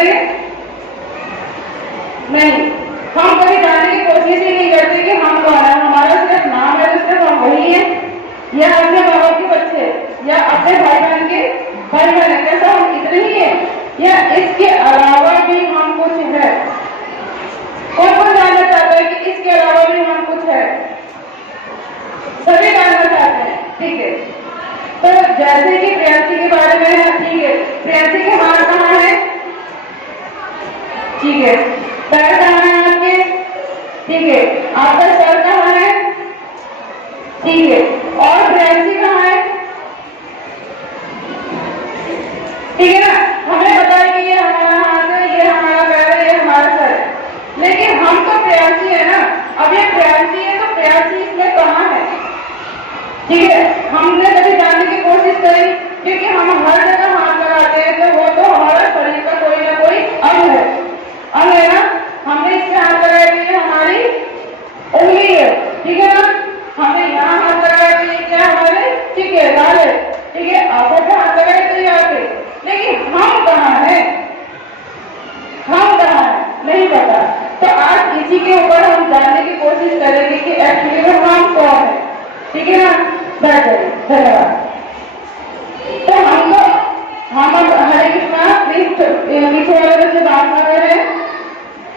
करेंगे? नहीं। हम कभी जानने की कोशिश ही नहीं करते कि हम कौन है। हमारा सिर्फ नाम है, तो सिर्फ हम वही है, या अपने माँ बाप के बच्चे, या अपने भाई बहन के भाई बहन, कैसा हम इतने ही है, या इसके अलावा भी हम कुछ है? कौन कौन जानना चाहता है कि इसके अलावा भी हम कुछ है? सभी जानना चाहते हैं, ठीक है। तो जैसे कि प्रियांशी के बारे में है, ठीक है, प्रियांशी के हाथ कहाँ है? ठीक है। पैर कहाँ है आपके? ठीक है। आपका सर कहाँ है? ठीक है। और प्रियांशी कहाँ है? ठीक है ना। हमें बताया कि ये हमारा हाथ है, ये हमारा पैर है, ये हमारा सर है, लेकिन हम तो प्रियांशी है ना। अब ये प्रियांशी है, तो प्रियांशी इसमें कहाँ है? ठीक है। हमने कभी जानने की कोशिश करी, क्योंकि हम हर जगह हाथ लगाते हैं, तो वो तो हमारा शरीर का कोई ना कोई अंग है, अंग है ना। हमने इसमें हाथ लगाया तो ये हमारी उंगली है, ठीक है ना। हमने यहाँ हाथ लगाया तो ये क्या हमारे, ठीक है, गाल है, ठीक है। आंखों पे हाथ लगाए तो ये आंखें, लेकिन हम कहाँ है? हम कहाँ है? नहीं पता। तो आज इसी के ऊपर हम जानने की कोशिश करेंगे कि एक्चुअली में हम कौन है, ठीक है ना। धन्यवाद। तो हम हरे कृष्णा, प्लीज वाले से बात कर रहे हैं।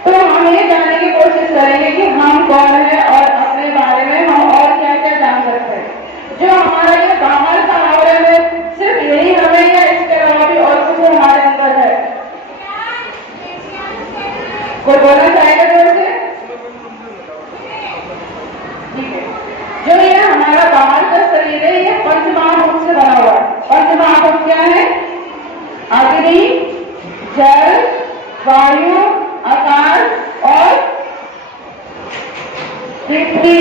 तो हम ये जानने की कोशिश करेंगे कि हम कौन है और अपने बारे में हम और क्या क्या जान सकते हैं। जो हमारा ये बाहर का आवरण है, सिर्फ यही हमें, या इसके अलावा भी और कुछ हमारे अंदर है? कोई बोलना चाहेगा जोर से? ठीक है। जो ये हमारा बाहर का शरीर है, ये पंचमहाभूत से बना हुआ है। पंचमहाभूत क्या है? अग्नि, जल, वायु, आकाश और पृथ्वी,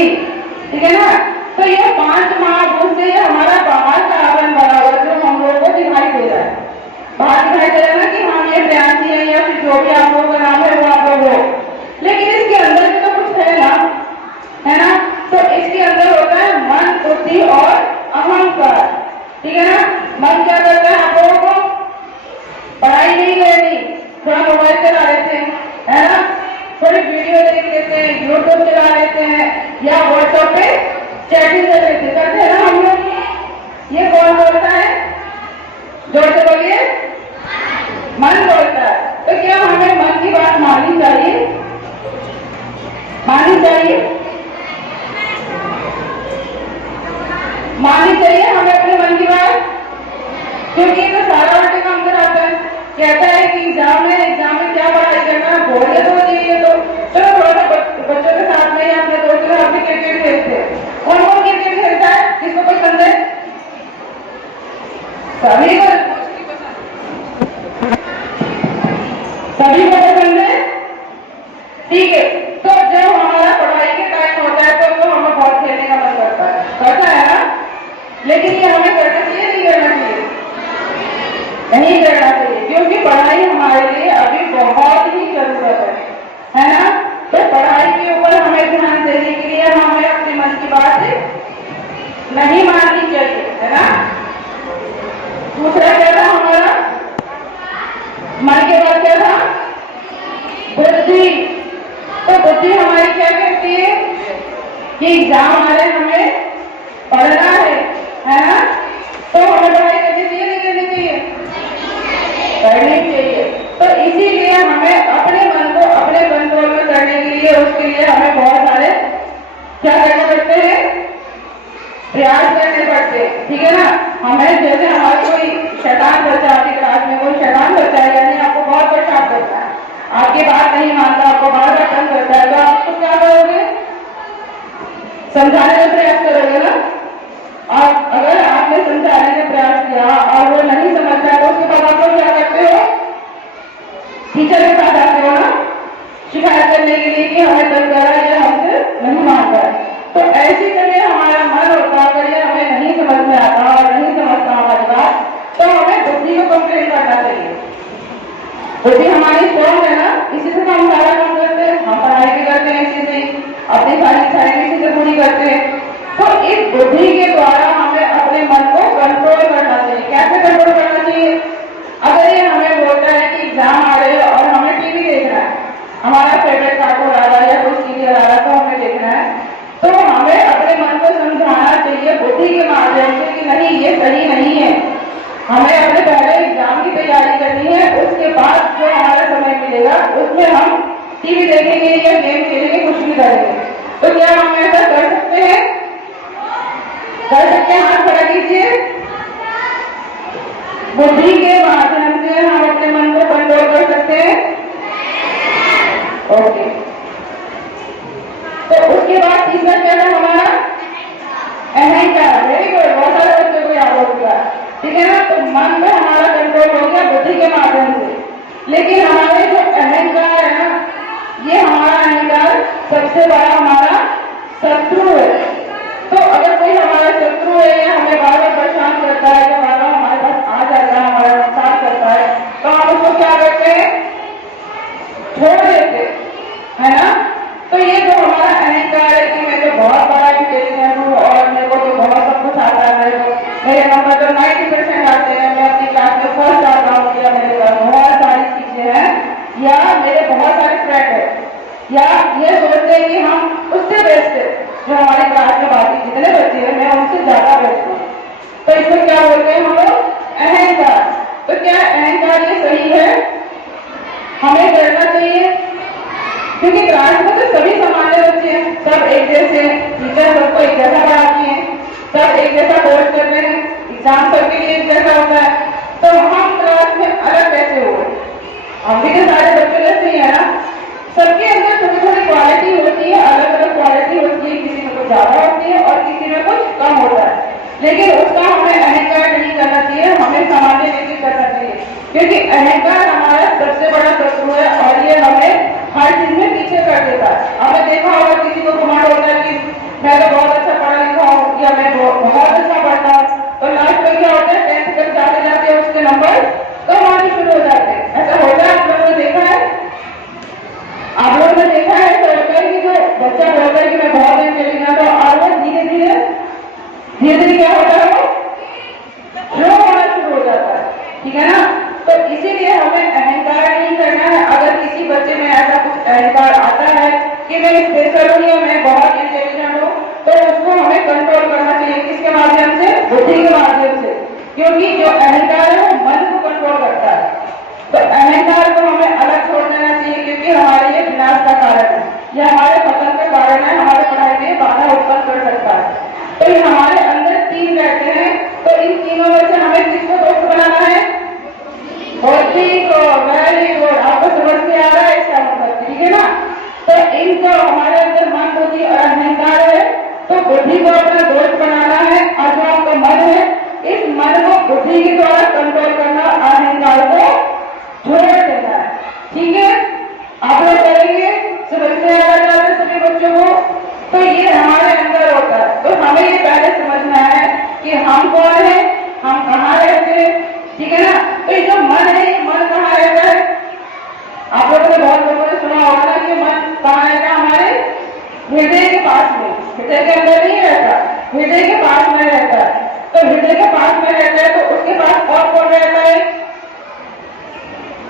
ठीक है ना। तो ये 5 महाभूत से ये हमारा बाहर का आवरण बना हुआ है, जो हम लोगों को दिखाई दे रहा है। बाहर दिखाई दे रहा है ना कि हम ये प्रियांशी है, या फिर जो भी आप लोगों का नाम है वो आप लोग हो, लेकिन इसके अंदर भी तो कुछ है ना, है ना। तो इसके अंदर होता है मन, बुद्धि और अहंकार, ठीक है ना। मन क्या करता है? आप लोगों को पढ़ाई नहीं करनी, थोड़ा मोबाइल चला लेते हैं, है ना, थोड़ी वीडियो देख लेते हैं, यूट्यूब चला लेते हैं, या व्हाट्सएप पे चैटिंग कर लेते हैं, करते हैं ना हम लोग। ये कौन बोलता है? जोर से बोलिए। मन बोलता है। तो क्या हमें मन की बात माननी चाहिए? माननी चाहिए, माननी चाहिए हमें अपने मन की बात, क्योंकि तो सारा उल्टे काम कराता है। कहता है कि एग्जाम में क्या पढ़ाई करना है, बोलिए तो चाहिए। तो चलो थोड़ा सा बच्चों के साथ में या अपने दोस्तों के साथ में क्रिकेट खेलते हैं। कौन कौन क्रिकेट खेलता है? किसको पसंद है? सभी को, सभी को पसंद है, ठीक है। तो जब हमारा पढ़ाई के टाइम होता है तो हमें बहुत खेलने का मन करता है ना। लेकिन ये हमें करना चाहिए, नहीं करना चाहिए? नहीं करना चाहिए, क्योंकि पढ़ाई हमारे लिए अभी बहुत ही जरूरत है ना। तो पढ़ाई के ऊपर हमें ध्यान देने के लिए हमें अपने मन की बात नहीं माननी चाहिए, है ना। दूसरा क्या था हमारा? मन के बाद क्या था? बुद्धि। तो बुद्धि हमारी क्या कहती है कि एग्जाम आ रहे, हमें पढ़ना है ना। तो हमें पढ़ाई करनी चाहिए, नहीं करनी चाहिए? करनी चाहिए। तो इसीलिए हमें अपने मन को अपने कंट्रोल में करने के लिए, उसके लिए हमें बहुत सारे क्या करने पड़ते हैं? प्रयास करने पड़ते हैं, ठीक है ना। हमें जैसे हमारे कोई शैतान बच्चा आपकी क्लास में कोई शैतान बच्चा है, यानी आपको बहुत परेशान करता है, आपकी बात नहीं मानता, आपको बार बार तंग करता है, तो आप उसको क्या करोगे? समझाने का प्रयास करोगे ना। और अगर आपने समझाने का प्रयास किया और वो नहीं समझता, तो उसके बाद आप लोग क्या करते हो? टीचर के पास आते हो ना, शिकायत करने के लिए कि हमें तंग कर रहा है या हमसे नहीं मान रहा है। तो ऐसी जगह हमारा मन होता, अगर ये हमें नहीं समझ में आता और नहीं समझता हमारी बात, तो हमें बुद्धि को कंप्लेन करना चाहिए। बुद्धि हमारी स्ट्रॉन्ग है ना, इसी से हम सारा काम करते हैं, हम पढ़ाई भी करते हैं इसी से, अपनी सारी इच्छाएं इसी से पूरी करते हैं। तो इस बुद्धि के द्वारा हमें अपने मन को कंट्रोल करना चाहिए। कैसे कंट्रोल करना चाहिए? अगर ये हमें बोलता है कि एग्जाम आ रहे मिलेगा, उसमें हम टीवी देखेंगे या गेम खेलेंगे, कुछ भी करेंगे। तो क्या हम ऐसा कर सकते हैं? कर सकते हैं? हाथ खड़ा कीजिए। बुद्धि के माध्यम से हम अपने मन को कंट्रोल कर सकते हैं। ओके, तो उसके बाद तीसरा क्या है हमारा? अहंकार। वेरी गुड, बहुत सारे बच्चों को याद हो गया, ठीक है ना। तो मन में हमारा कंट्रोल हो गया बुद्धि के माध्यम से, लेकिन हमारे जो अहंकार है ना, ये हमारा अहंकार सबसे बड़ा हमारा शत्रु है। तो अगर कोई हमारा शत्रु है या हमें बार बार परेशान करता है, या बार बार हमारे पास आ जाता है, हमारा नुकसान करता है, तो हम उसको क्या करते हैं? छोड़ देते, है ना। तो ये जो हमारा अहंकार है कि मैं तो बहुत बड़ा इंटेलिजेंट हूँ और मेरे को तो बहुत सब कुछ आता है, मेरे नंबर तो 90% आते हैं, मैं अपनी क्लास में फर्स्ट आता हूँ, या मेरे पास बहुत सारी चीजें हैं, या मेरे बहुत सारे फ्रेंड है, या ये सोचते हैं कि हम उससे बेस्ट है, जो हमारी क्लास में बाकी जितने बच्चे हैं मैं उनसे ज्यादा बेस्ट हूँ। तो इसको क्या बोलते हैं हम लोग? अहंकार। तो क्या अहंकार ये सही है? हमें करना चाहिए? क्योंकि क्लास में तो सभी सामान्य बच्चे हैं, सब एक जैसे, टीचर सबको एक जैसा पढ़ाती है, सब एक जैसा कोर्स कर रहे हैं, एग्जाम सबके लिए एक जैसा होता है, तो हम क्लास में अलग कैसे हो? हम भी तो सारे बच्चे जैसे ही है ना। सबके अंदर थोड़ी थोड़ी क्वालिटी होती है, अलग अलग क्वालिटी होती है, किसी में कुछ ज्यादा होती है और किसी में कुछ कम होता है, लेकिन उसका हमें अहंकार नहीं करना चाहिए, हमें सामान्य नीति करना चाहिए, क्योंकि अहंकार हमारा सबसे बड़ा शत्रु है और ये हमें हर चीज में पीछे कर देता है। आपने देखा होगा किसी को घमंड होता है कि मैं तो बहुत अच्छा पढ़ा लिखा हूँ, या मैं बहुत अच्छा पढ़ता हूँ, तो लास्ट में क्या होता है? 10th तक जाते जाते उसके नंबर कम आने शुरू हो जाते हैं। ऐसा होता है? आप लोगों ने देखा है? आप लोगों ने देखा है? तो होता है कि जो बच्चा बोलता है कि मैं बहुत दिन चलेगा, तो और वो धीरे धीरे क्या होता है? वो लो होना शुरू हो जाता है, ठीक है ना। तो इसीलिए हमें अहंकार नहीं करना है। अगर किसी बच्चे में ऐसा कुछ अहंकार आता है कि मैं स्पेशल हूँ या मैं बहुत इंटेलिजेंट हूँ, तो उसको हमें कंट्रोल करना चाहिए। किसके माध्यम से? बुद्धि के माध्यम से, क्योंकि जो अहंकार है वो मन को कंट्रोल करता है। तो अहंकार को हमें अलग छोड़ देना चाहिए, क्योंकि हमारे लिए विनाश का कारण है, यह हमारे पतन का कारण है, हमारे पढ़ाई में बाधा उत्पन्न कर सकता है। तो ये हमारे अंदर तीन रहते हैं, तो इन तीनों में से हमें किसको दोस्त बनाना है? बुद्धि को। वेरी गुड, आपको समझ में आ रहा है इसका मतलब, ठीक है ना। तो इनको हमारे अंदर मन, बुद्धि और अहंकार है, तो बुद्धि को अपना दोस्त बनाना है, और जो आपका मन है, इस मन को बुद्धि के द्वारा कंट्रोल करना, अहंकार को छोड़ देना है, ठीक है। आप लोग करेंगे? समझ में आ रहा है सभी बच्चों को? तो ये हमारे अंदर होता है, तो हमें ये पहले समझना है कि हम कौन है, हम कहाँ रहते हैं, ठीक है ना। तो ये जो मन है, ये मन कहाँ रहता है? आप लोगों ने बहुत लोगों ने सुना होगा कि मन कहाँ रहता है? हमारे हृदय के पास में, हृदय के अंदर नहीं रहता, हृदय के पास में रहता है। तो हृदय के पास में रहता है, तो उसके पास और कौन रहता है?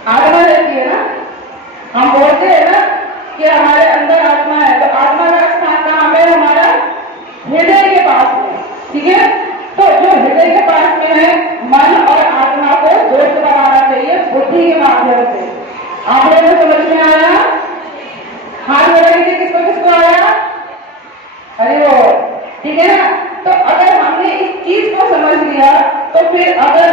आत्मा रहती है ना। हम बोलते हैं ना कि हमारे अंदर आत्मा है, तो आत्मा का स्थान कहाँ पे? हमारा हृदय के पास में, ठीक है। तो जो हृदय के पास में है, मन और आत्मा को दोस्त बनाना चाहिए बुद्धि के माध्यम से। आप लोगों को समझ में आया? हाथ बढ़ाइए, किसको किसको आया? अरे वो, ठीक है ना। तो अगर हमने इस चीज को समझ लिया, तो फिर अगर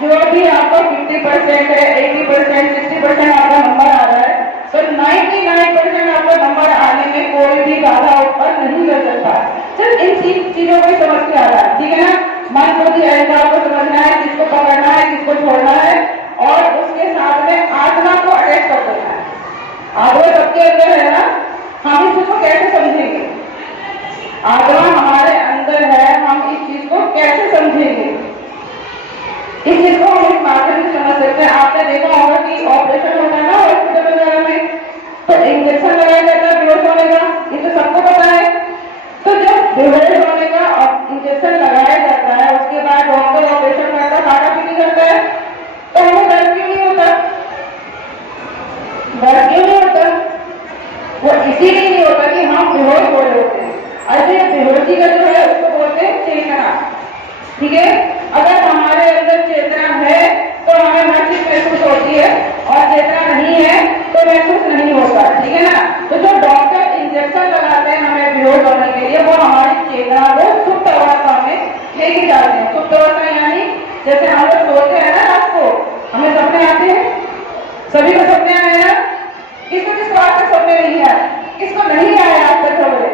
जो भी आपका 50% है, 80%, 60% आपका नंबर आ रहा है, तो 99% आपका नंबर आने में कोई भी बाधा उत्पन्न नहीं कर सकता। सिर्फ इन चीजों को समझ के आ रहा है, ठीक है ना। मन, बुद्धि, अहंकार को समझना है, किसको पकड़ना है, किसको छोड़ना है, और उसके साथ में आत्मा को अटैच कर देना है। आत्मा सबके अंदर है ना, हम इस चीज को कैसे समझेंगे? आत्मा हमारे अंदर है, हम इस चीज को कैसे समझेंगे? इस चीज को हम इस माध्यम से समझ सकते हैं। आपने देखा होगा कि ऑपरेशन होता है ना हॉस्पिटल वगैरह में, तो इंजेक्शन लगाया जाता है बेहोश होने का, ये तो सबको पता है। तो जब बेहोश होने का इंजेक्शन लगाया जाता है, उसके बाद डॉक्टर ऑपरेशन करता है, काटा पीटी करता है, तो हमें दर्द क्यों नहीं होता? दर्द क्यों नहीं होता? वो इसीलिए नहीं होता कि हम बेहोश हो रहे होते हैं। ऐसे बेहोशी का जो है उसको बोलते हैं चेतना, ठीक है। अगर हमारे अंदर चेतना है तो हमें हर चीज महसूस होती है, और चेतना नहीं है महसूस नहीं होता, ठीक है ना। तो जो डॉक्टर इंजेक्शन लगाते हैं हमें बेहोश होने के लिए, वो हमारी चेतना को सुप्त अवस्था में लेके जाते हैं। सुप्त अवस्था यानी जैसे हम लोग सोते हैं ना रात को, हमें सपने आते हैं, सभी को सपने आए ना, किसको किसको आज तक सपने नहीं आए, किसको नहीं आए आज तक सपने,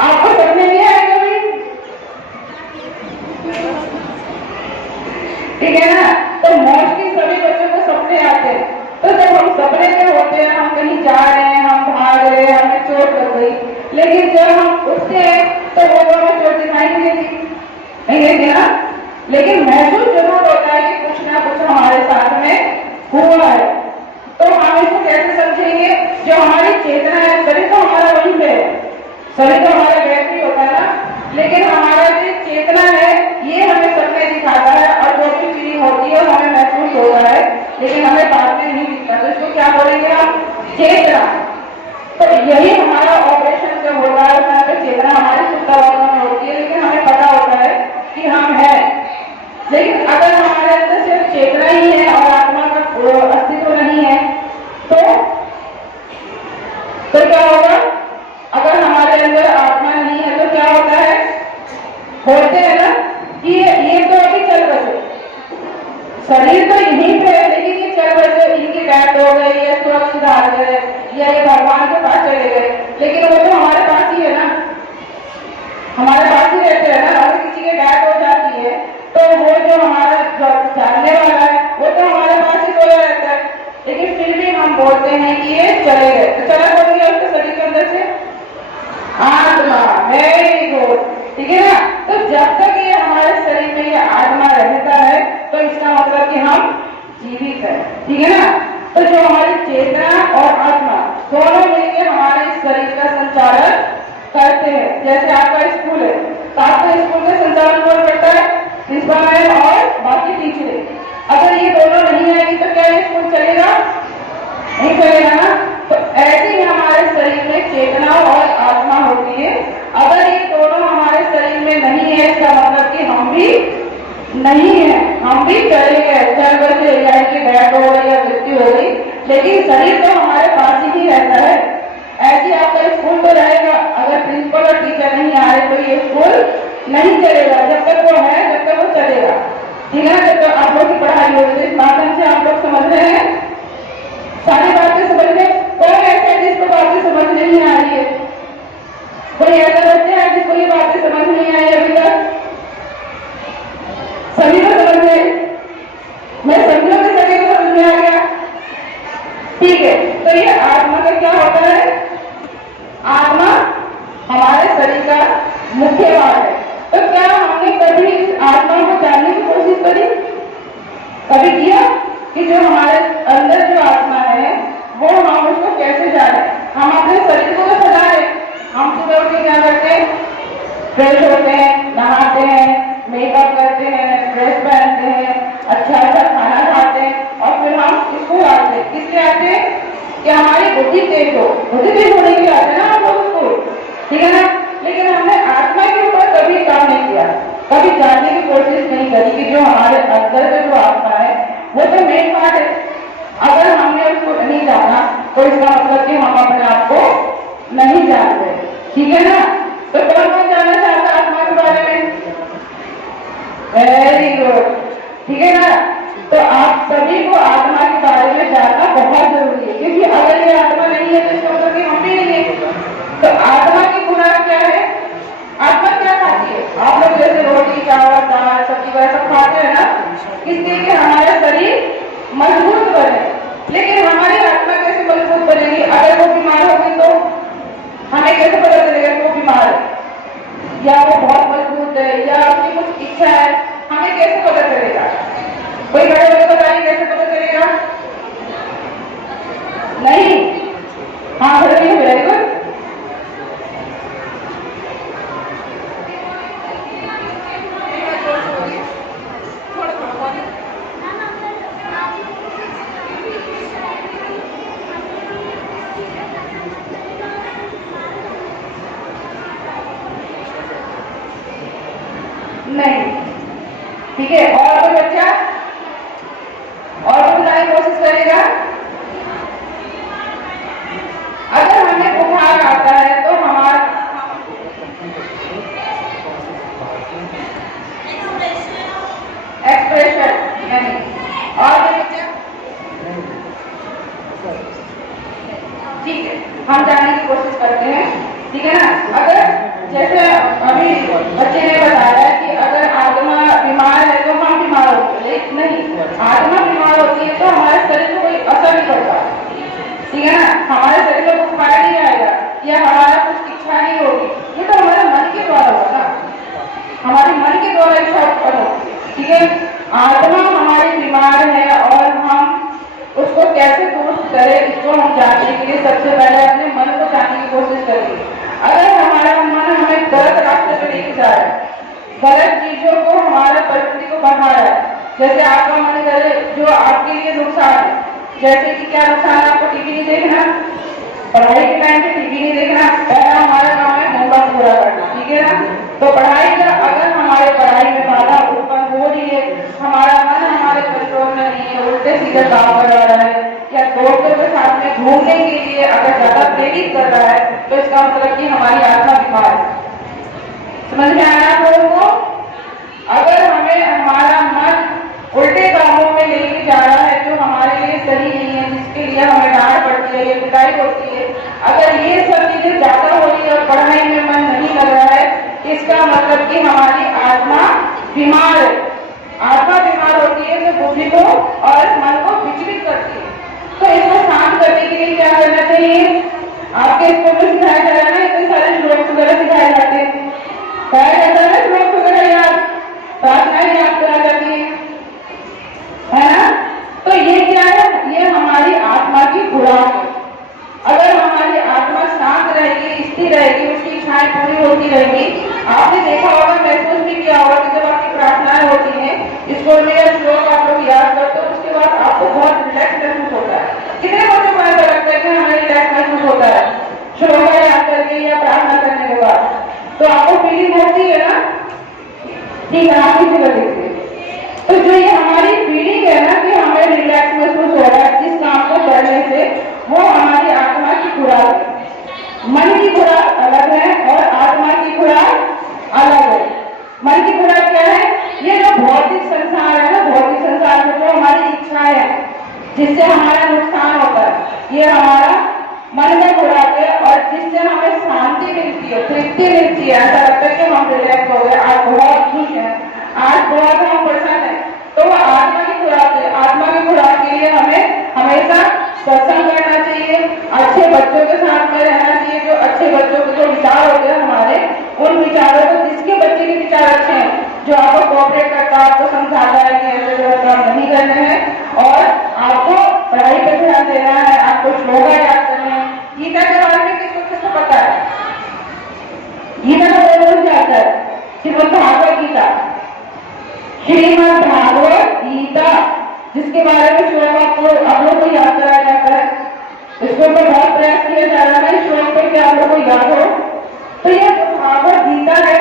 आपको सपने नहीं आए कभी, ठीक है ना। तो मोस्टली सभी बच्चों को सपने आते हैं। तो जब हम सपने में होते हैं, हम कहीं जा रहे हैं, हम भाग रहे हैं, हमें चोट लग गई, लेकिन जब हम उठते हैं तो वो तो हमें चोट दिखाई नहीं देती, नहीं देती ना, लेकिन महसूस जरूर होता है कि कुछ ना कुछ हमारे साथ में हुआ है। तो हम इसको कैसे समझेंगे, जो हमारी चेतना है, शरीर तो हमारा वहीं पे है, शरीर तो हमारा गैर भी होता है ना, लेकिन हमारा जो चेतना है ये हमें सपने दिखाता है, और जो भी फीलिंग होती है हमें महसूस होता है, लेकिन हमें बाद में नहीं दिखता। तो इसको क्या बोलेंगे हम, चेतना। तो यही हमारा ऑपरेशन जब होता है उसमें पे चेतना हमारी सुप्त अवस्था में होती है, लेकिन हमें पता होता है कि हम हैं। लेकिन अगर हमारे अंदर सिर्फ चेतना ही है और आत्मा का अस्तित्व नहीं है तो क्या होगा। अगर हमारे अंदर आत्मा नहीं है तो क्या होता है, बोलते हैं ना कि ये तो अभी चल बसे, शरीर तो यहीं पे है लेकिन ये चल बसे, इनकी डेथ हो गई, ये स्वर्ग सुधार गए, या ये भगवान के पास चले गए, लेकिन वो तो हमारे पास ही है ना, हमारे पास ही रहते हैं ना। अगर किसी की डेथ हो जाती है तो वो जो हमारा जानने वाला है वो तो हमारे पास ही सोया रहता है, लेकिन फिर भी हम बोलते हैं कि ये चले गए। तो चला कौन गया उसके शरीर के अंदर से, आत्मा, वेरी गुड, ठीक है ना। तो जब तक ये हमारे शरीर में ये आत्मा रहता है तो इसका मतलब कि हम जीवित है, ठीक है ना। तो जो हमारी चेतना और आत्मा दोनों मिलकर हमारे इस शरीर का संचालन करते हैं। जैसे आपका स्कूल है तो आपके स्कूल का संचालन कौन करता है, प्रिंसिपल मैम और बाकी टीचर। अगर ये दोनों नहीं आएंगे तो क्या ये स्कूल चलेगा, नहीं चलेगा ना। तो ऐसे ही हमारे शरीर में चेतना और आत्मा होती है। अगर ये दोनों हमारे शरीर में नहीं है इसका मतलब कि हम भी नहीं है, हम भी चले गए, चल बसे, यानी कि डेथ हो गई या मृत्यु हो गई, लेकिन शरीर तो हमारे पास ही रहता है। ऐसे आपका स्कूल तो रहेगा, अगर प्रिंसिपल और टीचर नहीं आ रहे तो ये स्कूल नहीं चलेगा। जब तक वो है जब तक वो चलेगा, ठीक है ना। जब तक आप लोग की पढ़ाई हो रही है, इस माध्यम से आप लोग समझ रहे हैं, सारी बातें समझ रहे। कौन ऐसा है जिसको बातें समझ नहीं आ रही है, कोई ऐसा बच्चा है जिसको ये बातें समझ नहीं आई अभी तक, सभी को समझ में, मैं समझो कि सभी को समझ में आ गया, ठीक है। तो ये आत्मा का क्या होता है, आत्मा हमारे शरीर का मुख्य भाग है। तो क्या हमने कभी इस आत्मा को जानने की कोशिश करी, कभी किया कि जो हमारे अंदर जो आत्मा है वो हम उसको कैसे जाने। हम अपने शरीर को तो सजा रहे, हम सुबह उठ के क्या करते हैं, फ्रेश होते हैं, नहाते हैं, मेकअप करते हैं, ड्रेस पहनते हैं, अच्छा अच्छा खाना खाते हैं, और फिर हम स्कूल आते हैं। किसलिए आते हैं कि हमारी बुद्धि तेज हो, बुद्धि तेज होने के लिए आते हैं ना हम लोग स्कूल, ठीक है ना। लेकिन हमने आत्मा के ऊपर कभी काम नहीं किया, कभी जानने की कोशिश नहीं करी कि जो हमारे अंदर का जो आत्मा है वो तो मेन पार्ट है। अगर हमने उसको नहीं जाना तो इसका मतलब कि हम अपने आप को नहीं जानते, ठीक है ना। तो कौन कौन जानना चाहता है आत्मा के बारे में, वेरी गुड, ठीक है ना। तो आप सभी को आत्मा के बारे में जानना बहुत जरूरी है, क्योंकि अगर ये आत्मा नहीं है तो इसका मतलब कि हम भी नहीं है। तो आत्मा की खुराक क्या है, आत्मा क्या खाती है, आप लोग जैसे रोटी चावल दाल सब्जी वगैरह सब खाते हैं ना, इसलिए कि हमारा शरीर मजबूत बने। लेकिन हमारी आत्मा कैसे मजबूत बनेगी, अगर वो बीमार होगी तो हमें कैसे पता चलेगा कि वो बीमार है या वो बहुत मजबूत है या उसकी कुछ इच्छा है, हमें कैसे पता चलेगा, कोई बड़े बड़े बताइए कैसे पता चलेगा, नहीं। हाँ वेरी गुड, नहीं, ठीक है। और कोई बच्चा और बताने की कोशिश करेगा? अगर हमें बुखार आता है तो हमारा एक्सप्रेशन यानी और ठीक है, हम जानने की कोशिश करते हैं, ठीक है ना। अगर जैसे अभी बच्चे ने बताया कि अगर आत्मा बीमार है तो हम बीमार होते हैं, नहीं, आत्मा बीमार होती है तो हमारे शरीर को कोई असर नहीं पड़ता, ठीक है ना। हमारे शरीर में बुखार नहीं आएगा या हमारा कुछ इच्छा नहीं होगी, ये तो हमारे मन के द्वारा होगा ना, हमारे मन के द्वारा इच्छा उत्पन्न होती है, ठीक है। आत्मा हमारी बीमार है और हम उसको कैसे दुरुस्त करें, इसको हम जानने के लिए सबसे पहले अपने मन को जानने की कोशिश करेंगे। अगर हमारा मन हमें गलत रास्ते पे लेके जा रहा है, गलत चीजों को हमारा प्रकृति को बढ़ा रहा है, जैसे आपका मन करे जो आपके लिए नुकसान है, जैसे कि क्या नुकसान है, आपको टीवी नहीं देखना, पढ़ाई के टाइम पे टीवी नहीं देखना, पहला हमारा काम है होमवर्क पूरा करना, ठीक है ना। तो पढ़ाई का अगर हमारे पढ़ाई में बाधा उत्पन्न हो रही है, हमारा मन हमारे कंट्रोल में नहीं है, उल्टे सीधे काम कर रहा है या दोस्तों के साथ में घूमने के लिए अगर ज्यादा प्रेरित कर रहा है, तो इसका मतलब कि हमारी आत्मा बीमार है। समझ में आया आप लोगों को? अगर हमें हमारा मन उल्टे कामों में लेके जा रहा है जो हमारे लिए सही नहीं है, जिसके लिए हमें डांट पड़ती है, ये पिटाई होती है, अगर ये सब चीजें ज्यादा हो रही है और पढ़ाई में मन नहीं लग रहा है, इसका मतलब कि हमारी आत्मा बीमार है। आत्मा बीमार होती है तो बुद्धि को और मन को विचलित करती है। तो इसको शांत करने के लिए क्या करना चाहिए? आपके स्कूल में सिखाया जा रहा है ना, इतने सारे श्लोक वगैरह सिखाए जाते हैं, कहा जाता है श्लोक वगैरह याद, प्रार्थनाएं याद करा जाती है ना। तो ये क्या है? ये हमारी आत्मा की खुराक है। अगर हमारी आत्मा शांत रहेगी, स्थिर रहेगी, उसकी इच्छाएं पूरी होती रहेगी। आपने देखा होगा, महसूस भी किया होगा कि जब आपकी प्रार्थनाएं होती हैं स्कूल में या श्लोक आप लोग याद करते हो, उसके बाद आपको बहुत रिलैक्स महसूस होता है। कितने बच्चों को ऐसा लगता है कि हमें रिलैक्स महसूस होता है श्लोक याद करके या प्रार्थना करने के बाद? तो आपको फीलिंग होती है ना, ठीक है, आप किसी को देखते। तो जो ये हमारी फीलिंग है ना कि हमें रिलैक्स महसूस हो रहा है जिस काम को करने से, वो हमारी आत्मा की खुराक है। मन की खुराक अलग है और आत्मा की खुराक अलग है। मन की खुराक क्या है? ये जो भौतिक संसार है ना, भौतिक संसार में जो हमारी इच्छाएं है जिससे हमारा नुकसान होता है, ये हमारा मन में खुराक है और जिससे हमें शांति मिलती है, तृप्ति मिलती है, ऐसा लगता है कि हम रिलैक्स हो गए, आज बहुत खुश है, आज बहुत हम प्रसन्न है, तो वो आत्मा की खुराक है। आत्मा की खुराक के लिए हमें हमेशा सत्संग करना चाहिए, अच्छे बच्चों के साथ में रहना चाहिए, जो अच्छे बच्चों के जो विचार होते हैं हमारे, उन विचारों को, जिसके बच्चे के विचार अच्छे हैं, जो आपको कोऑपरेट करता है, आपको समझाता है कि ऐसे गलत काम नहीं करने हैं और आपको पढ़ाई पर ध्यान देना है, आपको श्लोक याद करना है। गीता के बारे में किसको किसको पता है? गीता का बोल जाता है श्रीमद् भागवत गीता, श्रीमद् भागवत गीता, जिसके बारे में श्लोक आप लोग को याद कराया जाता है। इसको तो बहुत प्रयास किया जा रहा है श्लोक पर कि आप लोग को याद हो। तो ये जो भागवत गीता है,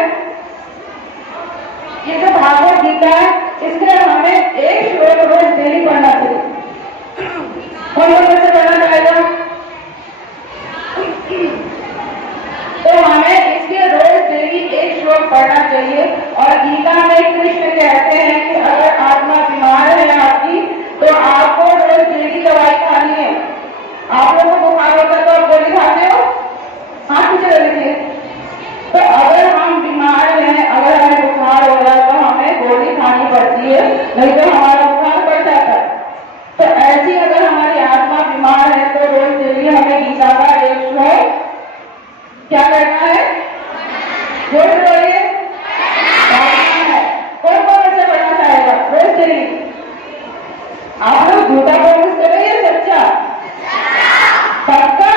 ये जो भागवत गीता है, इसके हमें एक श्लोक रोज डेली पढ़ना चाहिए। कौन कौन से पढ़ना चाहेगा? तो हमें इसके रोज डेली एक श्लोक पढ़ना चाहिए। और गीता में कृष्ण कहते हैं कि अगर आत्मा बीमार है आपकी, तो आपको रोज डेली दवाई खानी है। आप लोगों को बुखार होता है तो आप गोली खाते हो? हाथ पीछे कर लीजिए। तो अगर हम बीमार हैं, अगर हमें बुखार हो रहा है तो हमें गोली खानी पड़ती है, नहीं तो हमारा बुखार बढ़ जाता है। तो ऐसी अगर हमारी आत्मा बीमार है तो रोज डेली हमें गीता का एक श्लोक क्या करना है? जोर से बोलिए, पढ़ना है। कौन कौन बच्चा पढ़ना चाहेगा रोज डेली? आप लोग झूठा प्रॉमिस करें या सच्चा? पक्का?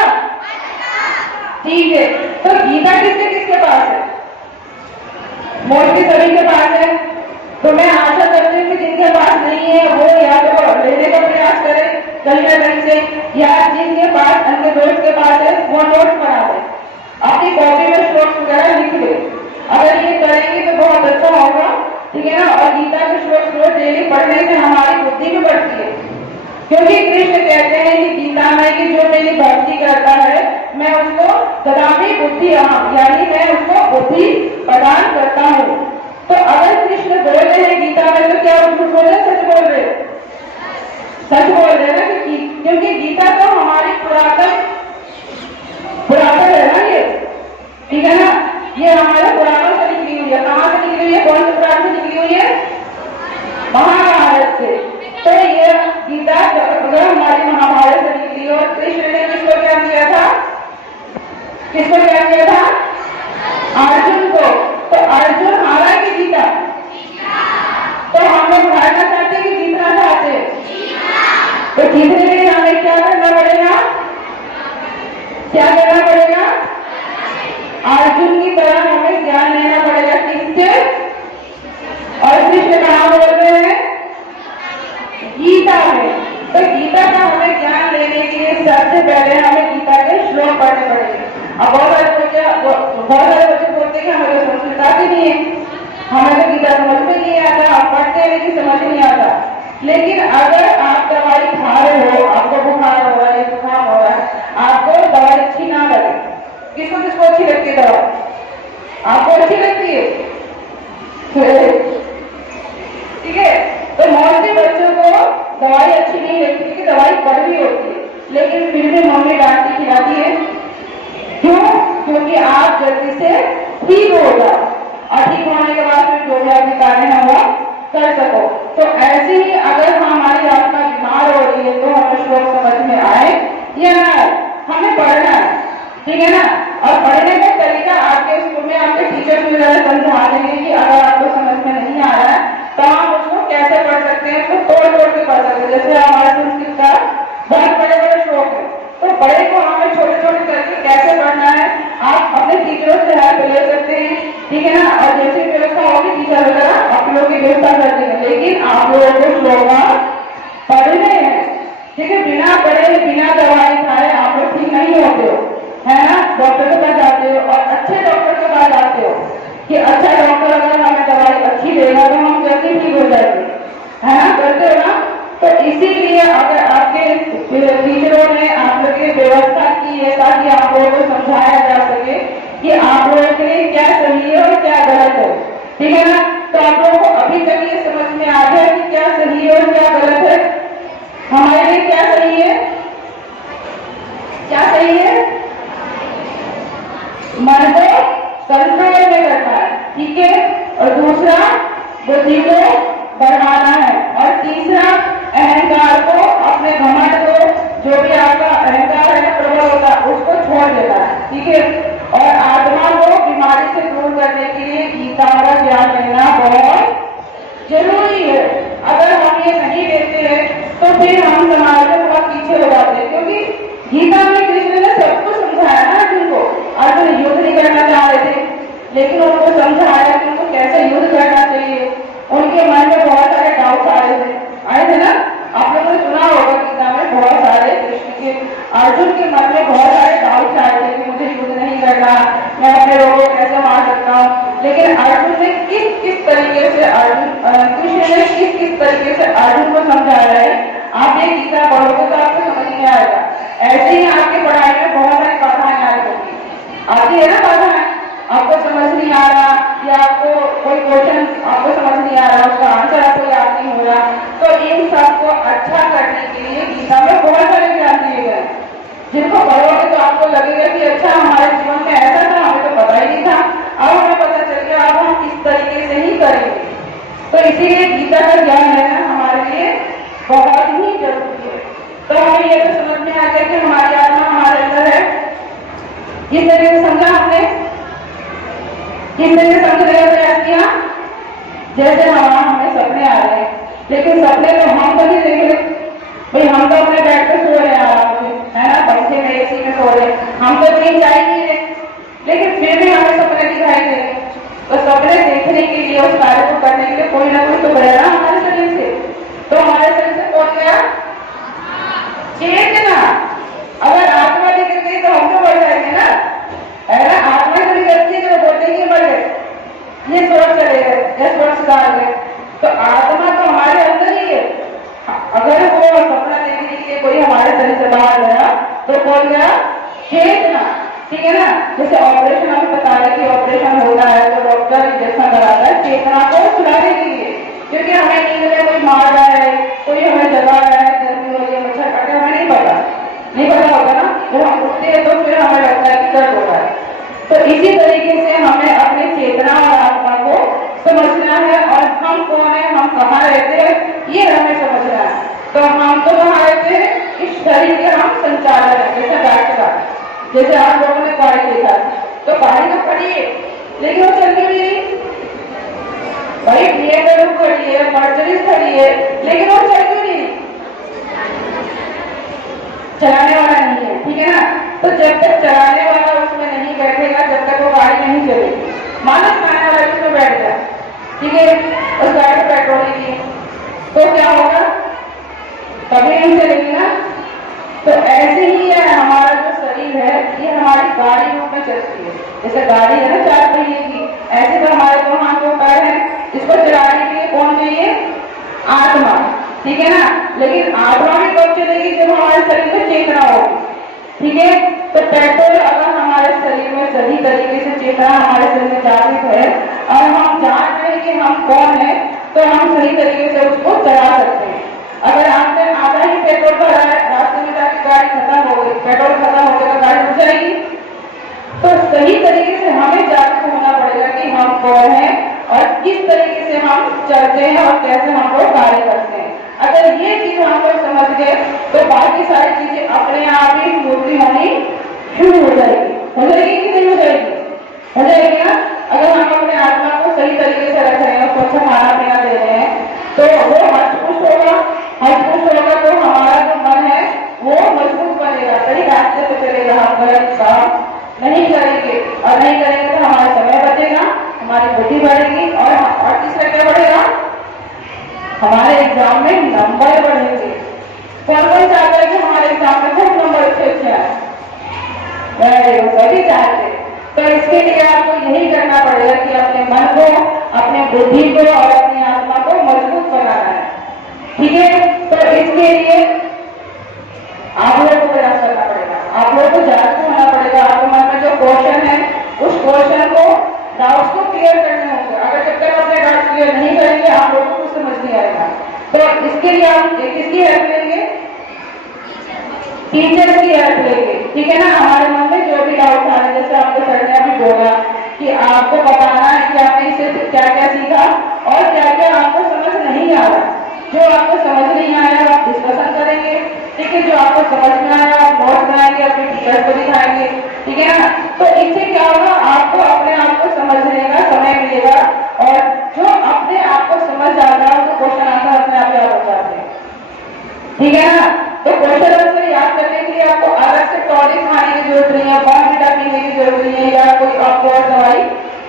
ठीक है। तो गीता किसके किसके पास है? मोस्टली सभी के पास है। तो मैं आशा करती हूँ कि जिनके पास नहीं है वो या तो लेने का प्रयास करें कहीं ना कहीं से, या जिनके पास अन्य दोस्त के पास है वो नोट बना दे, अपनी कॉपी में श्लोक वगैरह लिख ले। अगर ये करेंगे तो बहुत अच्छा होगा, ठीक है ना। और गीता के श्लोक रोज डेली पढ़ने से हमारी बुद्धि भी बढ़ती है, क्योंकि कृष्ण कहते हैं कि गीता में कि जो मेरी भक्ति करता है मैं उसको ददामी बुद्धि यानी मैं उसको बुद्धि प्रदान करता हूँ। तो अगर कृष्ण बोल रहे हैं गीता में तो क्या झूठ बोल रहे, सच बोल रहे? सच बोल रहे हैं ना, क्योंकि गीता तो हमारी पुरातन है ना ये, ठीक है ना, ये हमारे पुराणों से निकली हुई है। कहाँ से निकली हुई है, कौन से पुराण से निकली हुई है? महाभारत से। तो ये गीता अगर हमारी महाभारत से निकली और कृष्ण ने किसको क्या किया था, किसको क्या किया था? अर्जुन को। तो अर्जुन हारा कि जीता? तो हम लोग हारना चाहते कि जीतना चाहते? तो जीतने के लिए हमें क्या करना पड़ेगा, क्या करना पड़ेगा? अर्जुन की तरह हमें ज्ञान लेना पड़ेगा। किससे? और कृष्ण कहाँ बोल रहे हैं? गीता में। तो गीता का हमें ज्ञान लेने के लिए सबसे पहले हमें गीता के श्लोक पढ़ने पड़ेंगे। अब बहुत सारे बच्चे बोलते हैं कि हमें तो संस्कृत आती नहीं है, हमें तो गीता समझ में नहीं आता, आप पढ़ते हैं लेकिन समझ नहीं आता। लेकिन अगर आप दवाई खा रहे हो, आपको बुखार हो रहा है, जुकाम हो रहा है, आपको दवाई अच्छी ना लगे, किसको किसको अच्छी लगती है दवा? आपको अच्छी लगती है, ठीक है। तो मोस्टली बच्चों को दवाई अच्छी नहीं लगती क्योंकि दवाई कड़वी होती है, लेकिन फिर भी मम्मी डांटती खिलाती है। क्यों? क्योंकि आप जल्दी से ठीक हो जाओ और ठीक होने के बाद फिर जो भी आपके कार्य है वो कर सको। तो ऐसे ही अगर हमारी आत्मा बीमार हो रही है तो हमें श्लोक समझ में आए या ना आए, हमें पढ़ना है, ठीक है ना। और पढ़ने का तरीका आपके स्कूल में आपके टीचर भी समझा देंगे कि अगर आपको समझ में नहीं आ रहा है तो आप उसको कैसे पढ़ सकते हैं, उसको तोड़ तोड़ के पढ़ सकते हैं। जैसे हमारे संस्कृत का बहुत बड़े बड़े श्लोक है, तो बड़े को हमें छोटे छोटे करके कैसे पढ़ना है आप अपने टीचरों से हेल्प ले सकते हैं, ठीक है ना। और जैसे व्यवस्था होगी टीचर वगैरह आप लोगों की व्यवस्था कर देंगे, लेकिन आप लोगों को श्लोक पढ़ने हैं, ठीक है। बिना पढ़े बिना दवाई खाए आप लोग ठीक नहीं होते हो, है ना। डॉक्टर के पास जाते हो और अच्छे डॉक्टर के पास जाते हो कि अच्छा डॉक्टर अगर हमें दवाई अच्छी देगा तो हम जल्दी ठीक हो जाएंगे, है ना, करते हो ना। तो इसीलिए अगर आपके टीचरों ने आप लोग की व्यवस्था की है ताकि आप लोगों को समझाया जा सके कि आप लोगों के लिए क्या सही है और क्या गलत है, ठीक है ना। तो आप लोगों को अभी तक ये समझ में आ गया कि क्या सही है और क्या गलत है, हमारे लिए क्या सही है, क्या सही है? मन को कंट्रोल में रखना है, ठीक है। और दूसरा बुद्धि को बढ़ाना है, और तीसरा अहंकार को, अपने घमंड को, जो भी आपका अहंकार है प्रबल होता है उसको छोड़ देना है, ठीक है। और आत्मा को बीमारी से दूर करने के लिए गीता का ज्ञान लेना बहुत जरूरी है। अगर हम ये नहीं लेते हैं तो फिर हम समाज में बहुत पीछे हो जाते हैं, क्योंकि गीता में कृष्ण ने सब कुछ समझाया ना अर्जुन को। अर्जुन युद्ध नहीं करना चाह रहे थे, लेकिन उनको समझाया कि उनको कैसे युद्ध करना चाहिए। उनके मन में बहुत सारे डाउट आए थे ना। आप लोगों ने सुना होगा गीता में बहुत सारे कृष्ण के, अर्जुन के मन में बहुत सारे डाउट आए थे कि मुझे युद्ध नहीं करना, मैं अपने लोगों को कैसे मार सकता हूँ। लेकिन अर्जुन ने किस तरीके से कृष्ण ने किस तरीके से अर्जुन को समझाया है, आप ये गीता पढ़ोगे तो आपको समझ में आएगा। ऐसे ही आपकी पढ़ाई में बहुत सारी बाधाएं आ रही होगी, आती है ना बाधाएं, आपको समझ नहीं आ रहा या आपको कोई क्वेश्चन आपको समझ नहीं आ रहा, उसका आंसर आपको याद नहीं हो रहा, तो इन सबको अच्छा करने के लिए गीता में बहुत सारे ज्ञान दिए गए, जिनको पढ़ोगे तो आपको लगेगा कि अच्छा हमारे जीवन में ऐसा था, हमें तो पता ही नहीं था, अब हमें पता चल गया, अब हम किस तरीके से ही करेंगे। तो इसीलिए गीता का ज्ञान लेना हमारे लिए बहुत ही जरूरी है। तो हमें ये तो समझ में आ गया कि हमारी आत्मा हमारे अंदर है, किस तरीके से समझा हमने, किस तरीके से समझने का प्रयास किया। जैसे हमें सपने आ रहे हैं, लेकिन सपने तो हम तो नहीं देख रहे भाई, हम तो अपने बेड पे सो रहे हैं आराम से, है ना, पंखे में एसी में सो रहे हैं, हम तो कहीं जा ही नहीं रहे, लेकिन फिर भी हमें सपने दिखाई दे रहे। तो सपने देखने के लिए, उस कार्य को करने के लिए कोई ना कोई तो गया ना हमारे शरीर से। तो हमारे शरीर से कौन गया? चेतना। अगर आत्मा निकल गई तो हम तो बढ़ जाएंगे ना, है ना। आत्मा जो निकलती है जो बोलते हैं बढ़ गए, ये स्वर्ग चले गए या स्वर्ग डाल गए, तो आत्मा तो हमारे अंदर ही है। अगर वो सपना शरीर से बाहर गया तो कौन गया? चेतना। ठीक है ना? जैसे ऑपरेशन हमें बता रहे कि ऑपरेशन होता है तो डॉक्टर इंजेक्शन लगाता है चेतना को छुड़ाने के लिए, क्योंकि हमें नींद में कोई मार रहा है, कोई हमें जगा रहा है, गर्मी हो रही है, मच्छर काट रहा है, हमें नहीं पता होगा ना। जब हम उठते हैं तो फिर हमें लगता है कि दर्द होता है। तो इसी तरीके से हमें अपनी चेतना और आत्मा को समझना है, और हम कौन है, हम कहाँ रहते हैं, ये हमें समझना है। तो हम तो कहाँ रहते हैं? इस शरीर के हम संचालक है। जैसे गाड़ी चला, जैसे आप लोगों ने गाड़ी देखा तो गाड़ी तो खड़ी है लेकिन वो चल क्यों नहीं रही? भाई BMW खड़ी है, मर्सिडीज खड़ी है, लेकिन वो चल क्यों नहीं रही? चलाने वाला नहीं है। ठीक है ना? तो जब तक चलाने वाला उसमें नहीं बैठेगा, जब तक वो गाड़ी नहीं चलेगी। मानस खाने वाला उसमें बैठ गया, ठीक है, उस गाड़ी में पेट्रोल नहीं तो क्या होगा? कभी नहीं चलेगी ना। तो ऐसे ही है हमारा जो शरीर है, ये हमारी गाड़ी रूप में चलती है। जैसे गाड़ी है ना 4 पहिए की, ऐसे तो हमारे 2 हाथ 2 पैर हैं। इसको चलाने के लिए कौन चाहिए? आत्मा। ठीक है ना? लेकिन आत्मा भी कब चलेगी? जब हमारे शरीर में चेतना होगी। ठीक है? तो पेट्रोल अगर हमारे शरीर में सही तरीके से चेतना हमारे शरीर में जागृत है और हम जान रहे हैं कि हम कौन है, तो हम सही तरीके से उसको चला सकते हैं। अगर आपने आधा ही पेट्रोल भरा है, रास्ते में जाके गाड़ी खत्म हो गई, पेट्रोल खत्म हो गया, गाड़ी रुक जाएगी। तो सही तरीके से हमें जागरूक होना पड़ेगा कि हम कौन है और किस तरीके से हम चलते हैं और कैसे हम लोग कार्य करते हैं। अगर ये चीज हम लोग समझ गए तो बाकी सारी चीजें अपने आप ही स्मूथली होनी शुरू हो जाएगी। हो जाएगी कि नहीं हो जाएगी? हो जाएगी ना। अगर हम अपने आत्मा को सही तरीके से रख रहे हैं, उसको अच्छा खाना पीना दे रहे हैं, तो वो हष्ट-पुष्ट होगा। हष्ट-पुष्ट होगा तो हमारा जो मन है वो मजबूत बनेगा, सही रास्ते पे चलेगा। हम गलत काम नहीं करेंगे, और नहीं करेंगे तो हमारा समय बचेगा, हमारी बुद्धि बढ़ेगी, और तीसरा क्या बढ़ेगा? हमारे एग्जाम में नंबर बढ़ेंगे। कौन कौन चाहता है कि हमारे एग्जाम में खूब नंबर अच्छे आए? सभी चाहते। तो इसके लिए आपको यही करना पड़ेगा कि अपने मन को, अपने बुद्धि को और अपनी आत्मा को मजबूत बनाना है। ठीक है? तो इसके लिए आप लोगों को प्रयास करना पड़ेगा, आप लोगों को जागरूक होना पड़ेगा। आपके मन में जो क्वेश्चन है उस क्वेश्चन को, डाउट्स को क्लियर करने होंगे। अगर जब तक अपने डाउट्स क्लियर नहीं करेंगे आप लोगों को समझ नहीं आएगा। तो इसके लिए आप किसकी हेल्प लेंगे? टीचर्स की हेल्प लेंगे। ठीक है ना? हमारे मन में जो भी डाउट आ रहे हैं, जैसे आपको सर ने अभी बोला कि आपको बताना है कि आपने इससे क्या क्या सीखा और क्या क्या आपको समझ नहीं आ रहा। जो आपको समझ नहीं आया आप डिस्कशन करेंगे। ठीक है? जो आपको समझ में आया आप नोट बनाएंगे, अपने टीचर्स को दिखाएंगे। ठीक है ना? तो इससे क्या होगा? आपको अपने आप को समझने का समय मिलेगा, और जो अपने आप को समझ आता है तो क्वेश्चन आंसर अपने आप याद हो जाते हैं। ठीक है ना? तो क्वेश्चन आंसर याद करने के लिए आपको अलग से टॉनिक खाने की जरूरत नहीं है, बॉर्नविटा पीने की जरूरत नहीं है, या कोई आपको दवाई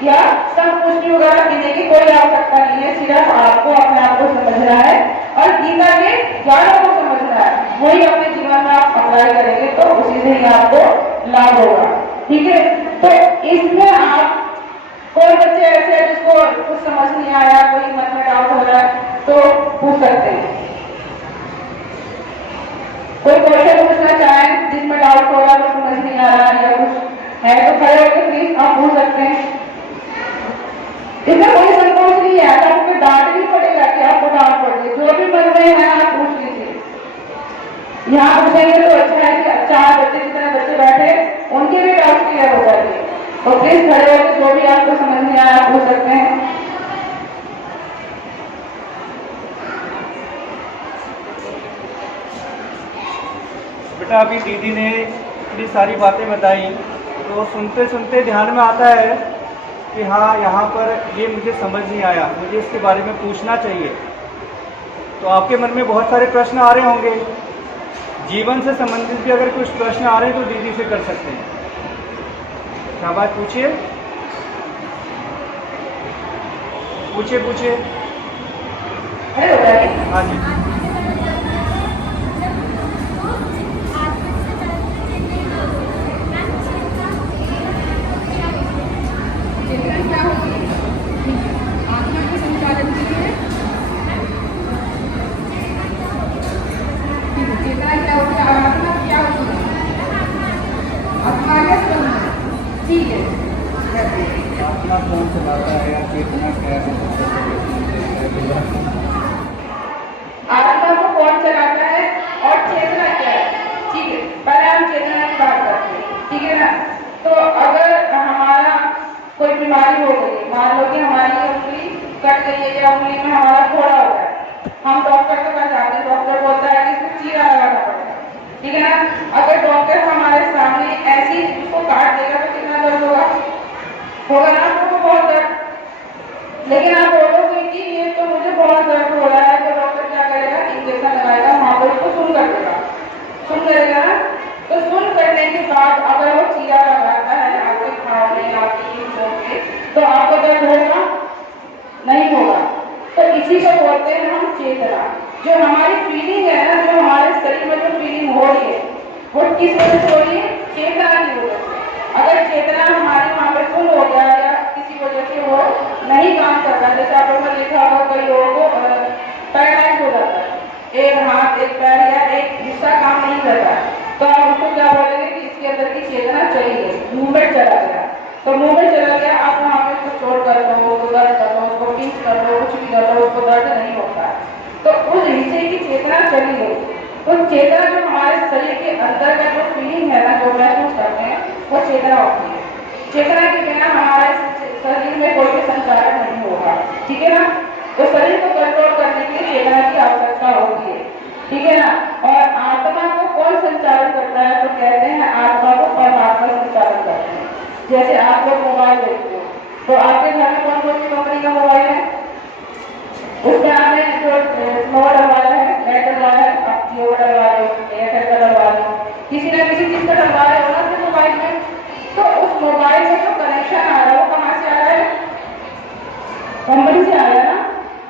या संपुष्टि वगैरह पीने की कोई आवश्यकता नहीं है। सिर्फ आपको अपने आप को समझना है और गीता के ज्ञानों को समझना है। वही अपने जीवन में आप अप्लाई करेंगे तो उसी से ही आपको लाभ होगा। ठीक है? तो इसमें आप, कोई बच्चे ऐसे हैं जिसको कुछ समझ नहीं आया, कोई मन में डाउट हो रहा है तो पूछ सकते हैं। कोई क्वेश्चन पूछना चाहें जिसमें डाउट हो रहा है, तो समझ नहीं आ रहा या कुछ है तो खड़े होकर प्लीज आप पूछ सकते हैं। इसमें कोई संकोच नहीं है, आपको डांट नहीं पड़ेगा कि आपको डांट पड़ रही है। जो भी मन में है आप पूछ लीजिए। यहाँ पूछेंगे तो अच्छा है कि 4 बच्चे जितने बच्चे बैठे उनके भी डाउट क्लियर हो जाएंगे। तो प्लीज खड़े होकर जो भी आपको समझ नहीं आया आप पूछ सकते हैं। बेटा अभी दीदी ने इतनी सारी बातें बताई तो सुनते सुनते ध्यान में आता है कि हाँ, यहाँ पर ये मुझे समझ नहीं आया, मुझे इसके बारे में पूछना चाहिए। तो आपके मन में बहुत सारे प्रश्न आ रहे होंगे, जीवन से संबंधित भी अगर कुछ प्रश्न आ रहे हैं तो दीदी से कर सकते हैं। क्या बात? पूछिए पूछिए पूछिए। हाँ जी। चेतना क्या होती है? आत्मा कौन चलाता है या चेतना क्या है? आत्मा को कौन चलाता है और चेतना क्या है? ठीक है, पहले हम चेतना की बात करते हैं, ठीक है ना। तो अगर हमारा कोई बीमारी हो गई, मान लो कि हमारी उंगली कट गई है या उंगली में हमारा फोड़ा हो गया, हम डॉक्टर के पास जाते हैं, डॉक्टर बोलता है कि इसमें चीरा लगाना पड़ेगा, ठीक है ना। अगर डॉक्टर हमारे सामने ऐसी उसको काट देगा तो कितना दर्द होगा ना, आपको बहुत दर्द। लेकिन आप बोलोगे कि ये तो मुझे बहुत दर्द हो रहा है, तो डॉक्टर क्या करेगा, इंजेक्शन लगाएगा, वहां पर उसको सुन कर देगा, सुन करेगा ना। तो सुन करने के बाद अगर वो चीरा लगाता है आपके घाव में, आपकी चोट पे, तो आपको दर्द होगा नहीं होगा। तो इसी को बोलते हैं हम चेतना। जो हमारी फीलिंग है ना, जो हमारे शरीर में जो फीलिंग हो रही है वो किस वजह से हो रही है, चेतना की वजह से। अगर चेतना हमारी वहां पर फुल हो गया या किसी वजह से वो नहीं काम कर रहा, जैसे आप लोगों ने देखा होगा कई लोगों को पैरालाइज हो जाता है, एक हाथ एक पैर या एक हिस्सा काम नहीं करता है, तो आप उसको क्या बोलेंगे कि इसके अंदर की चेतना चली गई, मूवमेंट चला गया। तो मूवमेंट चला गया, आप वहां पे उसको चोट कर दो, उसको दर्द कर दो, उसको पिंच कर दो, कुछ भी कर दो, उसको दर्द नहीं होता है। तो उस हिस्से की चेतना चली गई। तो चेतना जो हमारे शरीर के अंदर का जो फीलिंग है ना, जो महसूस करते हैं, वो चेतना होती है। चेतना के बिना हमारे शरीर में कोई भी संचालन नहीं होगा, ठीक है ना। तो शरीर को कंट्रोल करने के लिए चेतना की आवश्यकता होती है, ठीक है ना। और आत्मा को कौन संचालन करता है, तो कहते हैं आत्मा को परमात्मा संचालन करते हैं। जैसे आप लोग मोबाइल देखते हो, तो आपके घर में कौन कौन सी कंपनी का मोबाइल है, उसमें आपने जो मोबाइल डलवाया है, नेट डलवाया है, आप जियो डलवा रहे हो, एयरटेल का डलवा रहे हो, किसी न किसी चीज का डलवा रहे हो ना अपने मोबाइल में। तो उस मोबाइल में जो कनेक्शन आ रहा है वो कहाँ से आ रहा है, कंपनी से आ रहा है ना।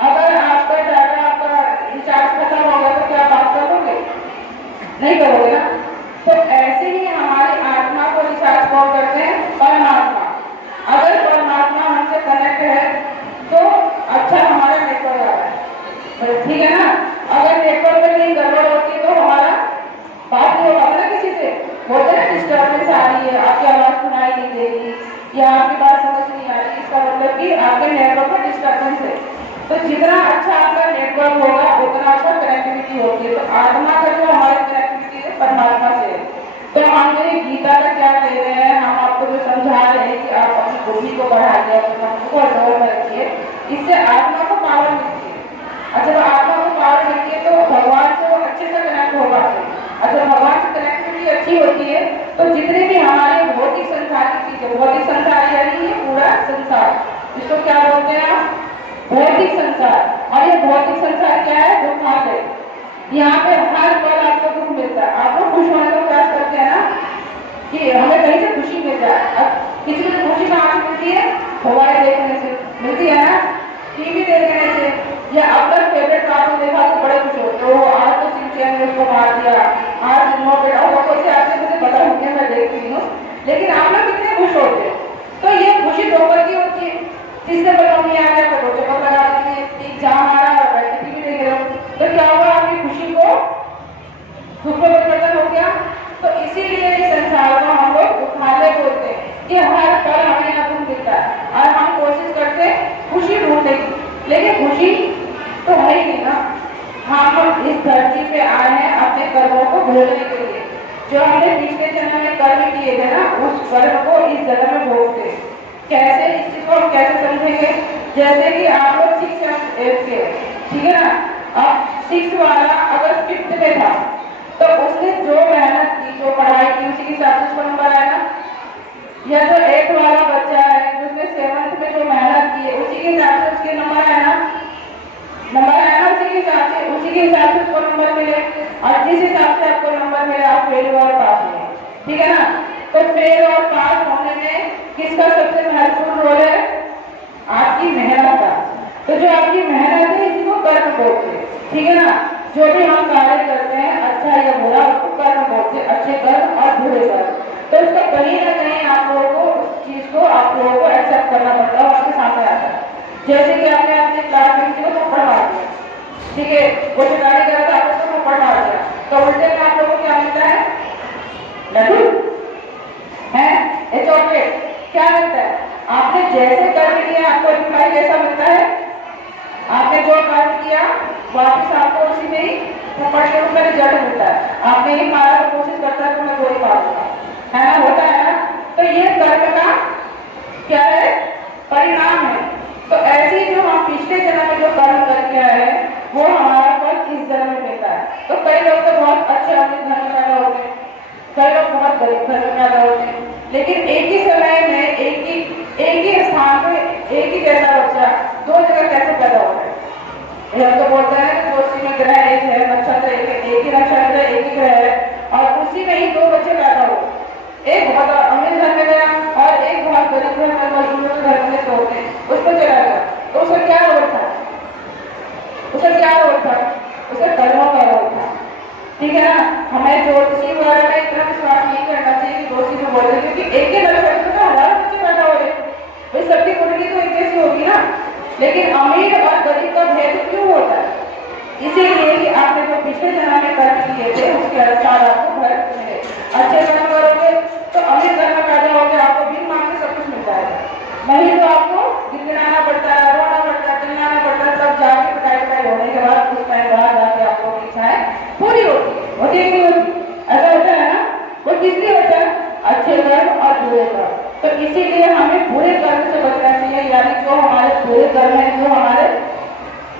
अगर आपका डाटा, आपका रिचार्ज खत्म हो गया तो क्या बात करोगे, नहीं करोगे ना। तो ऐसे ही हमारी आत्मा को रिचार्ज कौन करते हैं, परमात्मा। अगर परमात्मा हमसे कनेक्ट है तो अच्छा हमारा नेटवर्क आ रहा है, ठीक है ना। अगर नेटवर्क में कहीं गड़बड़ होती है तो हमारा बात नहीं होगा ना किसी से, बोलते हैं डिस्टर्बेंस आ रही है, आपकी आवाज सुनाई नहीं देगी या आपकी बात समझ नहीं आ रही, इसका मतलब कि आपके नेटवर्क में डिस्टर्बेंस है। तो जितना अच्छा आपका नेटवर्क होगा उतना अच्छा कनेक्टिविटी होती है। तो आत्मा का जो हमारी कनेक्टिविटी है परमात्मा से है। तो हम ये गीता का क्या कह रहे हैं, हम आपको जो समझा रहे हैं कि आप अपनी बुद्धि को बढ़ाइए, अपने मन को कंट्रोल में रखिए, इससे आत्मा को पावर मिलती है। और जब आत्मा को पावर मिलती है तो भगवान से वो अच्छे से कनेक्ट हो पाते हैं। और जब भगवान से कनेक्टिविटी अच्छी होती है तो जितने भी हमारे भौतिक संसार की चीजें, भौतिक संसार यानी ये पूरा संसार, इसको क्या बोलते हैं आप, भौतिक संसार। और ये भौतिक संसार क्या है, दुखालय। यहाँ पे हर पल आपको दुख मिलता है। आप लोग खुश होने का प्रयास करते हैं ना कि हमें कहीं से खुशी मिल जाए। अब किसी को खुशी कहाँ से मिलती है, मोबाइल देखने से मिलती है ना, टीवी देखने से, या अपना फेवरेट कार्टून देखा तो बड़े खुश होते हो, आज तो सिंचैन ने उसको मार दिया, आज नो बेटा वो कैसे आपसे मुझे पता नहीं है, मैं देखती हूँ, लेकिन आप लोग कितने खुश होते हो। तो ये खुशी दो प्रकार की होती है, जिससे बलौनी आ गया तो चक्कर लगा देंगे, एग्जाम आ रहा है बैठे टीवी देख रहे हो, तो क्या हुआ, आपकी खुशी को दुख में परिवर्तन हो गया। तो इसीलिए इस संसार को हम लोग दुखालय बोलते हैं कि हर पल हमें यहाँ दुख मिलता है और हम कोशिश करते हैं खुशी ढूंढने की, लेकिन खुशी तो है ही नहीं ना। हम इस धरती पे आए हैं अपने कर्मों को भोगने के लिए। जो हमने पिछले जन्म में कर्म किए थे ना, उस कर्म को इस जन्म में भोगते। कैसे, इस चीज को हम कैसे समझेंगे, जैसे कि आप लोग 6 या 8 के, ठीक है ना। अब 6 वाला अगर 5th में था तो उसने जो मेहनत की, जो पढ़ाई की, उसी के हिसाब से उसको नंबर आएगा। या जो 8 वाला बच्चा है जिसने 7th में जो मेहनत की है उसी के हिसाब से उसके नंबर आएगा, नंबर आएगा उसी के हिसाब से उसको नंबर मिले। और जिस हिसाब से आपको नंबर मिले आप फेल और पास हुए, ठीक है ना। तो फेल और पास होने में किसका सबसे महत्वपूर्ण रोल है, आपकी मेहनत का। तो जो आपकी मेहनत है इसी को कर्म बोलते हैं, ठीक है ना। जो भी हम कार्य करते हैं अच्छा या बुरा उसको कर्म बोलते हैं, अच्छे कर्म और बुरे कर्म। तो उसका कहीं ना कहीं आप लोगों को उस चीज को आप लोगों को एक्सेप्ट करना पड़ता है, आपके सामने आता है। जैसे कि आपने अपने क्लास में किसी को थप्पड़ मार दिया, ठीक है, वो शिकारी कर रहा था, आपने उसको थप्पड़ मार दिया, तो उल्टे में आप लोगों को क्या मिलता है, लड्डू है, चॉकलेट, क्या मिलता है आपने जैसे कर्म किया आपको रिप्लाई कैसा मिलता है? आपने जो कर्म किया वापस आपको उसी में ही थप्पड़ के रूप में रिजल्ट मिलता है। आपने ही मारा तो कोशिश करता है तो मैं कोई मारूंगा, है ना, होता है ना। तो ये कर्म का क्या है? परिणाम है। तो ऐसे ही जो हम पिछले जन्म में जो कर्म करके आए हैं वो हमारा फल इस जन्म में मिलता है। तो कई लोग तो बहुत अच्छे अपने घर में पैदा होते हैं, कई लोग बहुत गरीब घर में पैदा होते हैं, लेकिन एक ही समय में एक ही स्थान पे एक ही जैसा बच्चा दो जगह कैसे पैदा होता है? ये हम तो बोलते हैं कि दोस्ती में ग्रह एक है, नक्षत्र एक ही नक्षत्र एक ही ग्रह है, और उसी में ही दो बच्चे पैदा हो। एक बहुत अमीर घर में गया और एक बहुत गरीब घर में, मजदूरों के घर में सोते उसको चला गया, तो उसका क्या रोल था? उसका क्या रोल था? उसका कर्मों का रोल था। ठीक है ना। हमें ज्योतिषी वगैरह में इतना विश्वास नहीं करना चाहिए कि दोषी जो बोल रहे, क्योंकि एक ही नक्षत्र में हजार बच्चे पैदा हो रहे, भाई सबकी कुंडली तो एक जैसी होगी ना। लेकिन अमीर और गरीब का भेद क्यों होता है? इसीलिए कि आपने जो पिछले जन्म में कर्म किए थे उसके अनुसार आपको फल मिले। अच्छे कर्म करोगे तो अमीर घर में पैदा होगे, आपको बिन मांगे सब कुछ मिल जाएगा। नहीं तो आपको गिड़गिड़ाना पड़ता है, रोना पड़ता है, चिल्लाना पड़ता है, तब जाके पिटाई होने के बाद कुछ टाइम बाद जाके आप लोगों की इच्छाएं पूरी होती है कि नहीं होती? ऐसा होता है ना। वो किस लिए होता है? अच्छे कर्म और बुरे कर्म। तो इसीलिए हमें बुरे कर्म से बचना चाहिए, यानी जो हमारे बुरे कर्म है, जो हमारे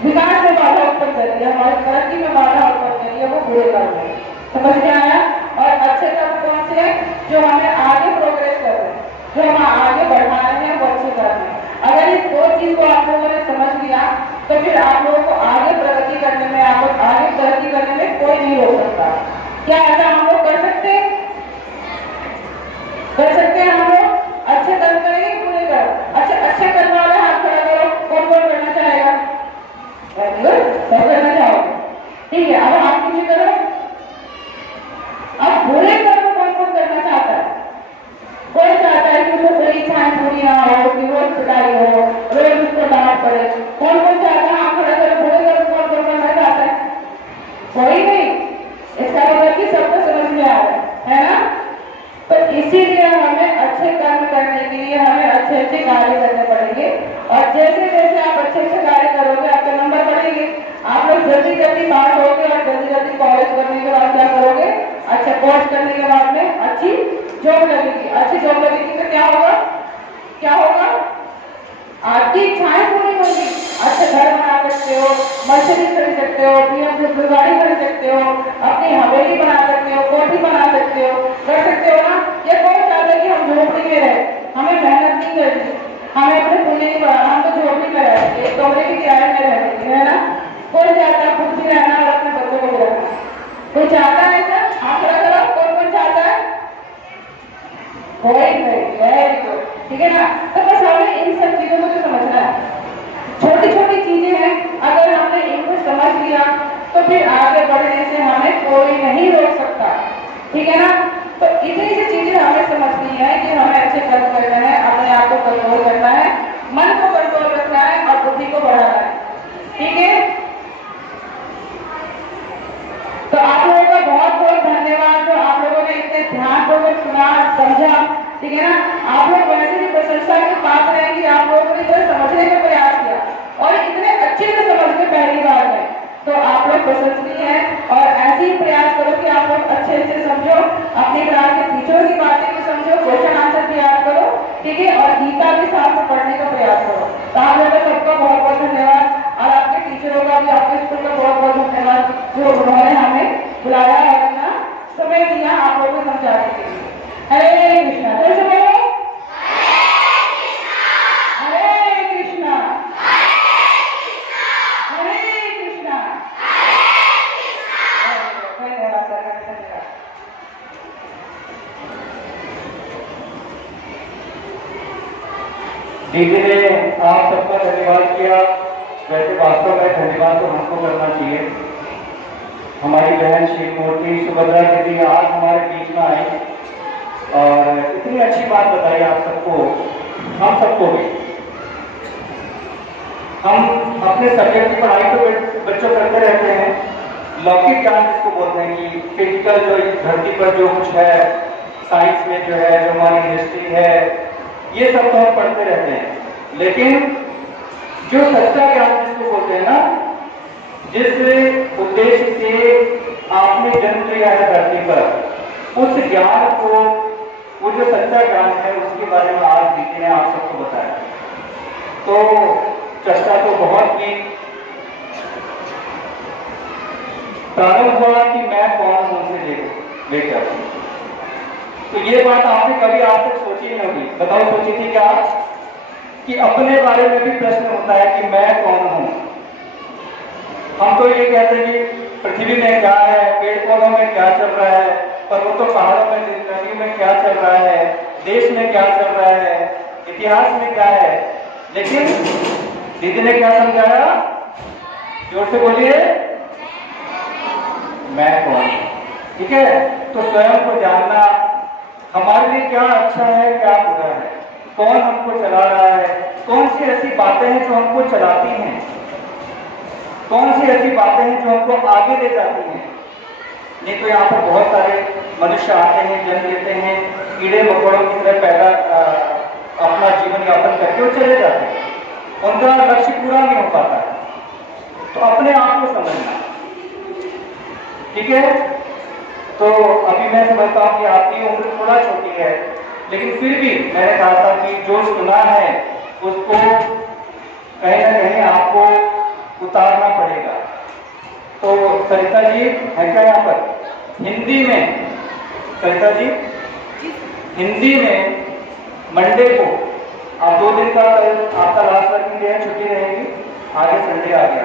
विकास में बाधा उत्पन्न कर रही है, हमारी तरक्की में बाधा उत्पन्न कर रही है, वो बुरे कर्म है। समझ में आया? और अच्छे कर्म कौन से हैं? जो हमें आगे प्रोग्रेस कर रहे हैं, जो हमें आगे बढ़ा रहे हैं, वो अच्छे कर्म है। अगर इस दो चीज को आप लोगों ने समझ लिया तो फिर आप लोगों को आगे प्रगति करने में, आप आगे तरक्की करने में कोई नहीं रोक सकता। क्या ऐसा हम लोग कर सकते हैं? कर सकते हैं हम लोग? अच्छे कर्म करेंगे कि बुरे कर्म? अच्छे कर्म वाले हाथ खड़ा करो, कौन कौन करना चाहेगा? सब करना चाहोगे, ठीक है। अब हाथ नीचे करो। अब बुरे कर्म कौन कौन करना चाहता है? कौन चाहता है कि उसको कोई इच्छाएं पूरी ना हो, उसकी रोज पिटाई हो, रोज उसको डांट पड़े? कौन कौन चाहता है? हाथ खड़ा करो। बुरे कर्म कौन कौन करना चाहता है? कोई नहीं। इसका मतलब कि सबको समझ में आ रहा है ना। तो इसीलिए हमें अच्छे कर्म करने के लिए हमें अच्छे अच्छे कार्य करने पड़ेंगे, और जैसे जैसे आप अच्छे अच्छे कार्य करोगे आपके नंबर बढ़ेंगे, आप लोग जल्दी जल्दी पास होगे, और जल्दी जल्दी कॉलेज करने के बाद क्या करोगे? अच्छा कोर्स करने के बाद में अच्छी जॉब लगेगी। अच्छी जॉब लगेगी तो क्या होगा? क्या होगा? आपकी इच्छाएं पूरी होंगी। अच्छा घर बना सकते हो, मर्सिडीज खरीद सकते हो, BMW गाड़ी खरीद सकते हो, अपनी हवेली बना सकते हो, कोठी बना सकते हो, कर सकते हो ना। ये कौन चाहता है कि हम झोपड़ी में रहे? हमें मेहनत नहीं करनी, हमें अपने पुण्य नहीं बढ़ाना, हम तो झोपड़ी में रहे, एक कमरे के किराए में रहते हैं ना। कौन चाहता है खुद भी रहना और अपने बच्चों को भी रखना? कोई चाहता है क्या? आंकड़ा करो, कौन कौन चाहता है? कोई नहीं। वेरी गुड, ठीक है ना। तो बस हमें इन सब चीजों को तो समझना है। छोटी छोटी चीजें हैं, अगर हमने इनको समझ लिया तो फिर आगे बढ़ने से हमें कोई नहीं रोक सकता, ठीक है ना। तो इतनी सी चीजें हमें समझनी है कि हमें अच्छे कर्म करना है, अपने आप को कंट्रोल करना है, मन को कंट्रोल रखना है और बुद्धि को बढ़ाना है, ठीक है। तो आप लोगों का बहुत बहुत धन्यवाद जो आप लोगों ने इतने ध्यानपूर्वक सुना, समझा, ठीक है ना। आप लोग वैसे भी प्रशंसा के पात्र हैं कि आप लोगों ने इतना समझने का प्रयास किया और इतने अच्छे से समझ के पहली बार में, तो आप लोग प्रशंसनीय हैं। और ऐसे ही प्रयास करो कि आप लोग अच्छे अच्छे समझो, अपनी क्लास के टीचरों की बातें भी समझो, क्वेश्चन आंसर भी याद करो, ठीक है, और गीता भी साथ में पढ़ने का प्रयास करो। तो आप लोगों का सबका बहुत बहुत धन्यवाद, और आपके टीचरों का भी, आपके स्कूल का बहुत बहुत धन्यवाद जो उन्होंने हमें बुलाया और अपना समय दिया आप लोगों को समझाने के लिए। हरे कृष्णा। तो समय हरे कृष्णा, हरे कृष्णा। धन्यवाद सर, धन्यवाद। दीदी ने आप सबका धन्यवाद किया। वैसे वास्तव में धन्यवाद तो हमको करना चाहिए। हमारी बहन श्री मूर्ति सुभद्रा दीदी आज हमारे बीच में आई और इतनी अच्छी बात बताई आप सबको, हम सबको भी। हम अपने सब्जेक्ट की पढ़ाई तो बच्चों करते रहते हैं, लौकिक ज्ञान जिसको बोलते हैं कि फिजिकल जो धरती पर जो कुछ है, साइंस में जो है, जो हमारी हिस्ट्री है, ये सब तो हम पढ़ते रहते हैं, लेकिन जो सच्चा ज्ञान जिसको बोलते हैं ना, जिस उद्देश्य से आपने जन्म लिया है धरती पर, उस ज्ञान को, वो जो सच्चा ज्ञान है उसके बारे में आज दीदी ने आप सबको बताया। तो चर्चा तो बहुत की, प्रारंभ हुआ कि मैं कौन हूं से लेकर, तो ये बात आपने कभी आज तक सोची नहीं होगी। बताओ सोची थी क्या कि अपने बारे में भी प्रश्न होता है कि मैं कौन हूं। हम तो ये कहते हैं कि पृथ्वी में क्या है, पेड़ पौधों में क्या चल रहा है, पर्वतों पहाड़ों में, नदियों में क्या चल रहा है, देश में क्या चल रहा है, इतिहास में क्या है, लेकिन दीदी ने क्या समझाया, जोर से बोलिए, मैं कौन। ठीक है, तो स्वयं को जानना, हमारे लिए क्या अच्छा है क्या बुरा है, कौन हमको चला रहा है, कौन सी ऐसी बातें हैं जो हमको चलाती हैं, कौन सी ऐसी बातें हैं जो हमको आगे ले जाती हैं। नहीं तो यहाँ पर बहुत सारे मनुष्य आते हैं, जन्म लेते हैं, कीड़े मकोड़ों की तरह पैदा अपना जीवन यापन करके वो चले जाते हैं, उनका लक्ष्य पूरा नहीं हो पाता। तो अपने आप को समझना, ठीक है। तो अभी मैं समझता हूँ कि आपकी उम्र थोड़ा छोटी है, लेकिन फिर भी मैंने कहा था कि जो सुना है उसको कहीं ना कहीं आपको उतारना पड़ेगा। तो सरिता जी है क्या यहाँ पर? हिंदी में, सरिता जी हिंदी में मंडे को, आप 2 दिन का आपका लास्ट वर्किंग डे है, छुट्टी रहेगी, आगे संडे आ गया,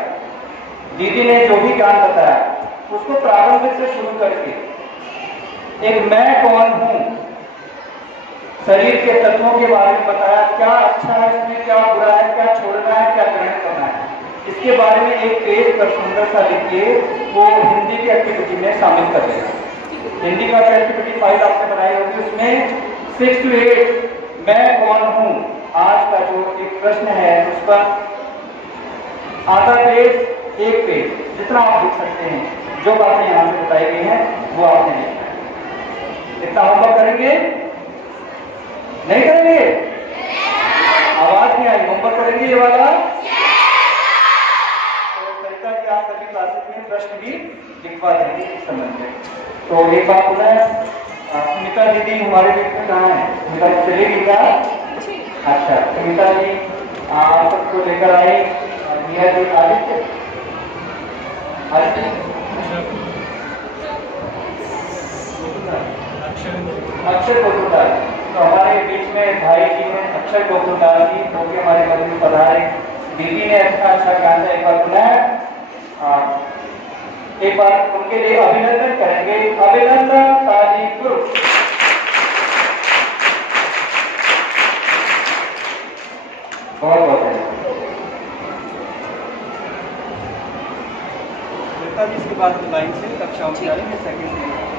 दीदी ने जो भी ज्ञान बताया उसको प्रारंभिक से शुरू करके एक मैं कौन हूं, शरीर के तत्वों के बारे में बताया, क्या अच्छा है इसमें, क्या बुरा है, क्या छोड़ना है, क्या ग्रहण करना है, इसके बारे में एक पेज पर सुंदर सा लिख के वो हिंदी की एक्टिविटी में शामिल कर देना। हिंदी का एक्टिविटी फाइल आपने बनाई होगी, उसमें 6 to 8 मैं कौन हूं, आज का जो एक प्रश्न है उस पर आधा पेज, एक पेज, जितना आप लिख सकते हैं, जो बातें यहाँ से बताई गई हैं वो आपने लिखना है। इतना होमवर्क करेंगे? नहीं करेंगे? आवाज नहीं आई, होमवर्क करेंगे ये वाला? आप सभी क्लासेस में प्रश्न भी लिखवा देंगे इस संबंध में। तो एक बात है, सुमिता दीदी हमारे बीच में कहाँ है? सुमिता जी चलेगी क्या? अच्छा, सुमिता जी आप सबको लेकर आई, मिया जी आदित्य, अक्षय गोकुलदास, तो हमारे बीच में भाई जी हैं अक्षय गोकुलदास जी, जो कि हमारे मध्य में पधारे। दीदी ने अच्छा ज्ञान था, एक बार सुना, एक बार उनके लिए अभिनंदन करेंगे। अभिनंदन ताली गुरु। बहुत बहुत धन्यवाद। जी इसके बाद लाइन से कक्षा में जाएंगे सेकेंड।